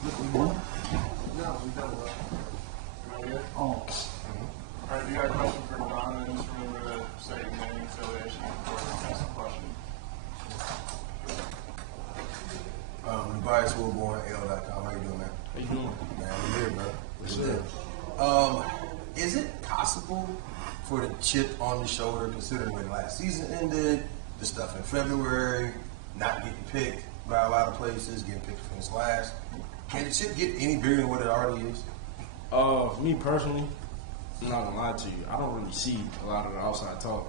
Oh. All right, you got a question for Donovan? Just remember to say your name, affiliation before you ask the question. Bias Wilborn, AL.com. How you doing, man? How you doing? Man, I'm here, bro. What's good? Is it possible for the chip on the shoulder, considering when last season ended, the stuff in February, not getting picked by a lot of places, getting picked to finish last, can the chip get any bigger than what it already is? For me personally, I'm not gonna lie to you. I don't really see a lot of the outside talk.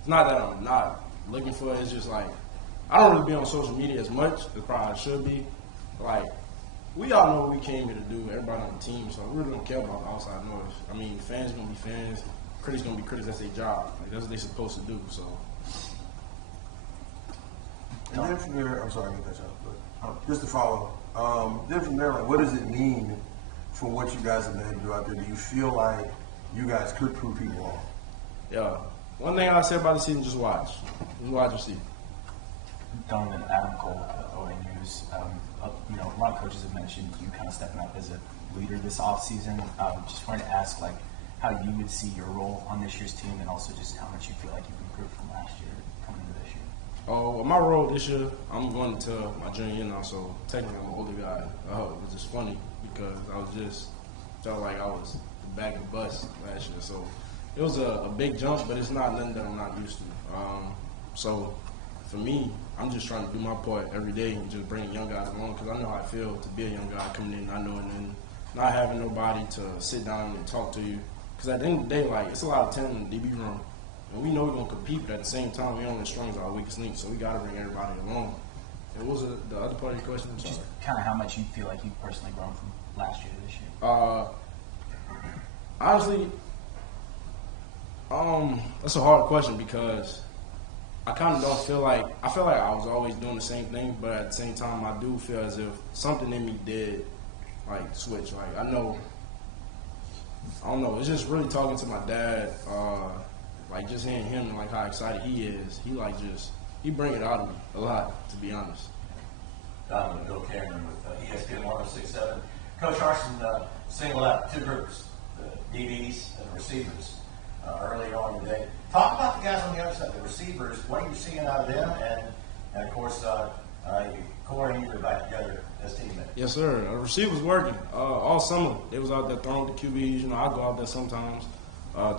It's not that I'm not looking for it. It's just like I don't really be on social media as much as probably I should be. Like we all know what we came here to do. Everybody on the team, so we really don't care about the outside noise. I mean, fans gonna be fans. Critics gonna be critics. That's their job. Like, that's what they're supposed to do. So. And then from there, I'm sorry, I didn't cut you off, but just to follow. Then from there, like, what does it mean for what you guys have been able to do out there? Do you feel like you guys could prove people wrong? Yeah. One thing I say about the season, just watch. Just watch and see. Donovan, Adam Cole, OA News. You know, a lot of coaches have mentioned you kind of stepping up as a leader this offseason. Just wanted to ask, like, how you would see your role on this year's team, and also just how much you feel like you've improved from last year coming into this year. Well, my role this year, I'm going to my junior year now, so technically I'm an older guy. It was just funny because I was just felt like I was the back of the bus last year. So it was a big jump, but it's not nothing that I'm not used to. So for me, I'm just trying to do my part every day and just bring young guys along because I know how I feel to be a young guy coming in, not knowing and not having nobody to sit down and talk to you. Because at the end of the day, like, it's a lot of talent in the DB room. And we know we're going to compete, but at the same time, we don't let strings our weakest link, so we got to bring everybody along. And what was the other part of your question? Just kind of how much you feel like you've personally grown from last year to this year. Honestly, that's a hard question because I kind of don't feel like – I feel like I was always doing the same thing, but at the same time, I do feel as if something in me did, like, switch. Like, I don't know. It's just really talking to my dad, like just hearing him and like how excited he is. He bring it out of me a lot, to be honest. Donovan, Bill Cameron with ESPN 106.7. Coach Harsin singled out two groups, the DBs and the receivers, earlier on in the day. Talk about the guys on the other side, the receivers. What are you seeing out of them? And of course, Corey and you are back together as teammates. Yes, sir. The receivers working all summer. They was out there throwing with the QBs. You know, I go out there sometimes,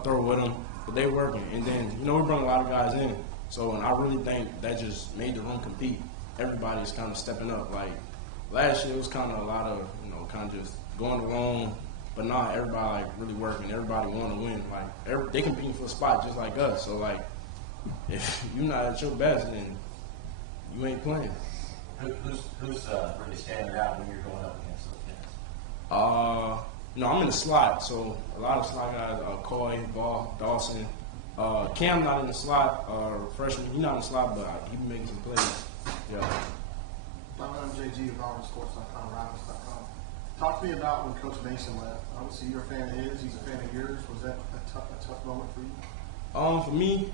throw with them, but they working. And then, you know, we bring a lot of guys in. So, and I really think that just made the room compete. Everybody's kind of stepping up. Like, last year it was kind of a lot of, you know, kind of just going along. But now everybody, like, really working. Everybody want to win. Like, they competing for a spot just like us. So, like, if you're not at your best, then you ain't playing. Who's really standing out when you're going up against those guys? You know, I'm in the slot, so a lot of slot guys, Coy, Ball, Dawson. Cam not in the slot, freshman. He's not in the slot, but he been making some plays. Yeah. I'm JG of AuburnSports.com, Rivals.com. Talk to me about when Coach Mason left. Obviously, you're a fan of his. He's a fan of yours. Was that a tough moment for you? For me,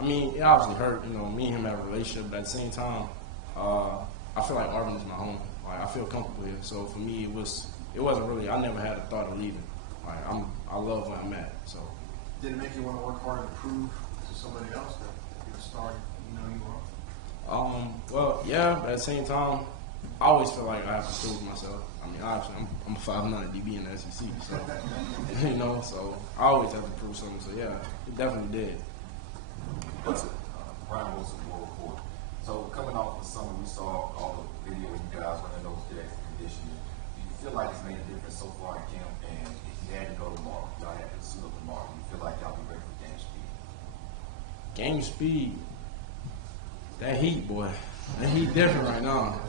I mean, it obviously hurt. You know, me and him have a relationship, but at the same time, I feel like Auburn is my home. Like, I feel comfortable here. So for me, it wasn't really. I never had a thought of leaving. Like, I love where I'm at. So. Did it make you want to work harder to prove to somebody else that you're a star? You know you are. Well, yeah, but at the same time, I always feel like I have to prove myself. I mean, obviously, I'm a 5'9" DB in the SEC, so you know, so I always have to prove something. So yeah, it definitely did. What's it? Brian Wilson, World Report. So coming off the summer, we saw all the videos you guys running those decks and conditioning. Do you feel like it's made a difference so far in camp? And if you had to go tomorrow, y'all had to suit up tomorrow, do you feel like y'all be ready for game speed? Game speed. That heat, boy. That heat different right now.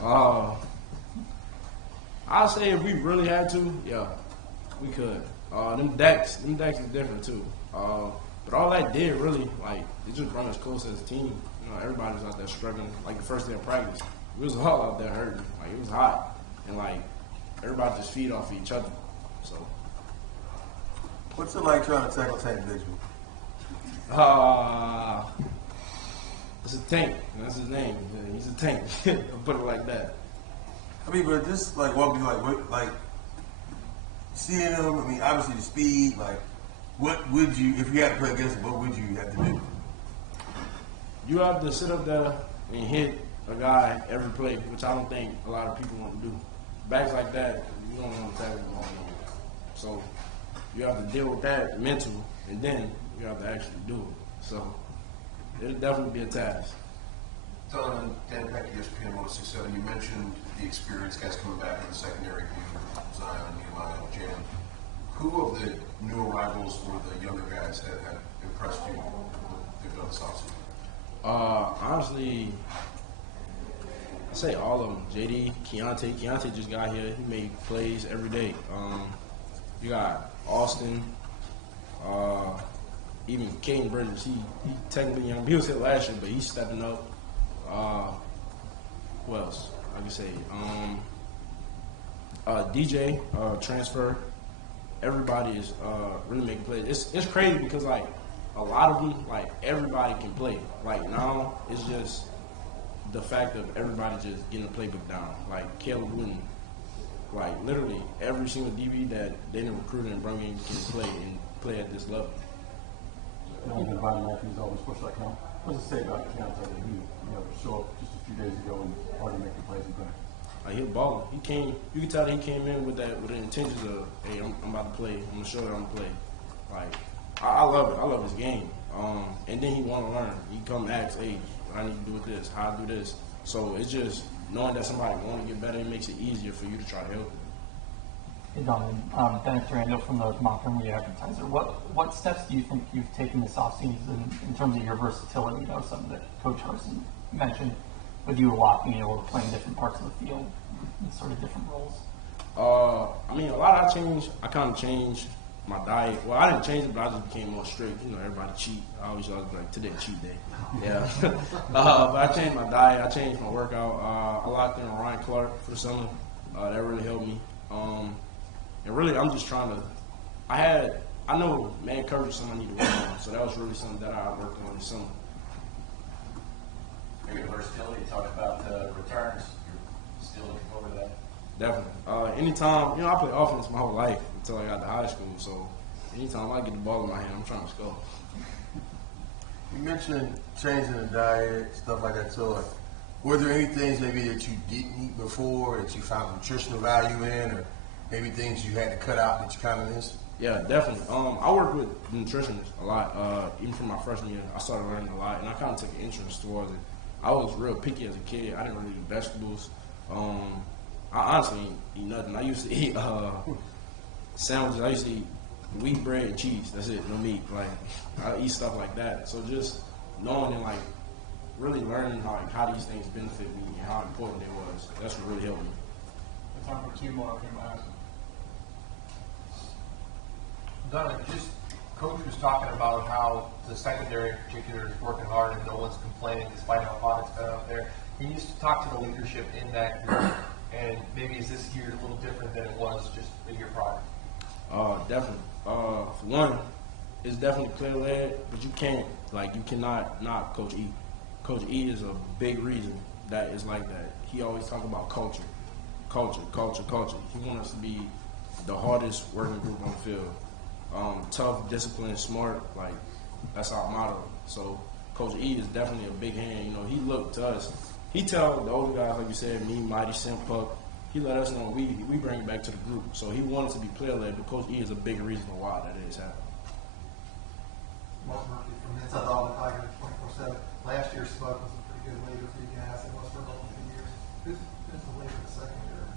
I'd say if we really had to, yeah, we could. Them decks is different too. But all that did really, like, it just brought us closer as a team. You know, everybody was out there struggling. Like the first day of practice, we was all out there hurting. Like, it was hot, and like everybody just feed off each other. So. What's it like trying to tackle Tank Bigsby? It's a tank. That's his name. He's a tank. I'll put it like that. I mean, but just like walk me like what like seeing him. I mean, obviously the speed. Like, what would you if you had to play against him? What would you have to do? You have to sit up there and hit a guy every play, which I don't think a lot of people want to do. Backs like that, you don't want to tackle them all over. So you have to deal with that mental, and then you have to actually do it. So it'll definitely be a task. Donovan, Dan Beck, ESPN 167, you mentioned the experienced guys coming back in the secondary, Zion, Nehemiah, Jalen. Who of the new arrivals or the younger guys that have impressed you what they've done this offseason? Honestly, I say all of them. JD, Keontae just got here. He made plays every day. You got Austin, even Caden Bridges. He technically young. He was here last year, but he's stepping up. Who else? I can say DJ transfer. Everybody is really making plays. It's crazy because like a lot of them, like everybody can play. Like now, it's just the fact of everybody just getting the playbook down. Like Caleb Wooden, like literally every single DB that they done recruited and brought in can play at this level. Donovan Matthews, AuburnSports.com. What does it say about Keontae that he show up just a few days ago and already make the plays he's going? Like he was balling. He came. You can tell that he came in with the intentions of, hey, I'm about to play. I'm gonna show that I'm gonna play. Like I love it. I love his game. And then he want to learn. He come ask, hey, what I need to do with this, how I do this. So it's just knowing that somebody want to get better. It makes it easier for you to try to help him. Hey Donovan, Bennett Durando from the Montgomery Advertiser. What steps do you think you've taken this offseason in terms of your versatility? You know, something that Coach Harsin mentioned with you a lot, being able to play in different parts of the field in sort of different roles. I mean, a lot I kind of changed my diet. Well, I didn't change it, but I just became more strict. You know, everybody cheat. I always be like, today cheat day. Yeah. But I changed my diet. I changed my workout. I locked in Ryan Clark for the summer. That really helped me. And really, I'm just trying to. I know man coverage is something I need to work on. So that was really something that I worked on this summer. Your versatility, talk about returns. You're still looking forward to that? Definitely. Anytime, I played offense my whole life until I got to high school. So anytime I get the ball in my hand, I'm trying to score. You mentioned changing the diet, stuff like that. So, like, were there any things maybe that you didn't eat before that you found nutritional value in, or maybe things you had to cut out that you kind of missed? Yeah, definitely. I work with nutritionists a lot. Even from my freshman year, I started learning a lot, and I kind of took an interest towards it. I was real picky as a kid. I didn't really eat vegetables. I honestly didn't eat nothing. I used to eat sandwiches. I used to eat wheat bread and cheese. That's it, no meat. Like I eat stuff like that. So just knowing and like really learning how these things benefit me and how important it was. That's what really helped me. It's time for two more. Donovan, Coach was talking about how the secondary in particular is working hard and no one's complaining despite how hot it's been out there. Can you just talk to the leadership in that group, and maybe is this year a little different than it was just a year prior? Definitely. For one, it's definitely player-led, but you cannot knock Coach E. Coach E is a big reason that it's like that. He always talk about culture. He wants us to be the hardest working group on the field. Tough, disciplined, smart, like that's our motto. So Coach E is definitely a big hand. He looked to us. He tell the older guys, like you said, me, Mighty, Sim, Puck, he let us know we bring it back to the group. So he wanted to be player-led, but Coach E is a big reason why that is happening. Mark Murphy from Inside Auburn Tigers 24/7. Last year, Spud was a pretty good leader for you guys. It was for a couple of years. Who's the leader the second year?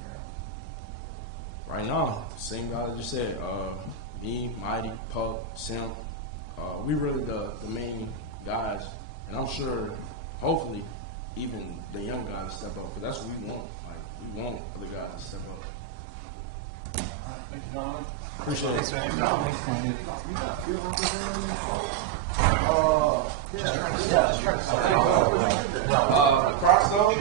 Right now, same guys I just said. Me, Mighty, Puck, Sim. We really the main guys, and I'm sure, hopefully, even the young guys step up, because that's what we want. Like we want other guys to step up. Thank you, Donovan. Appreciate it. Crocs though?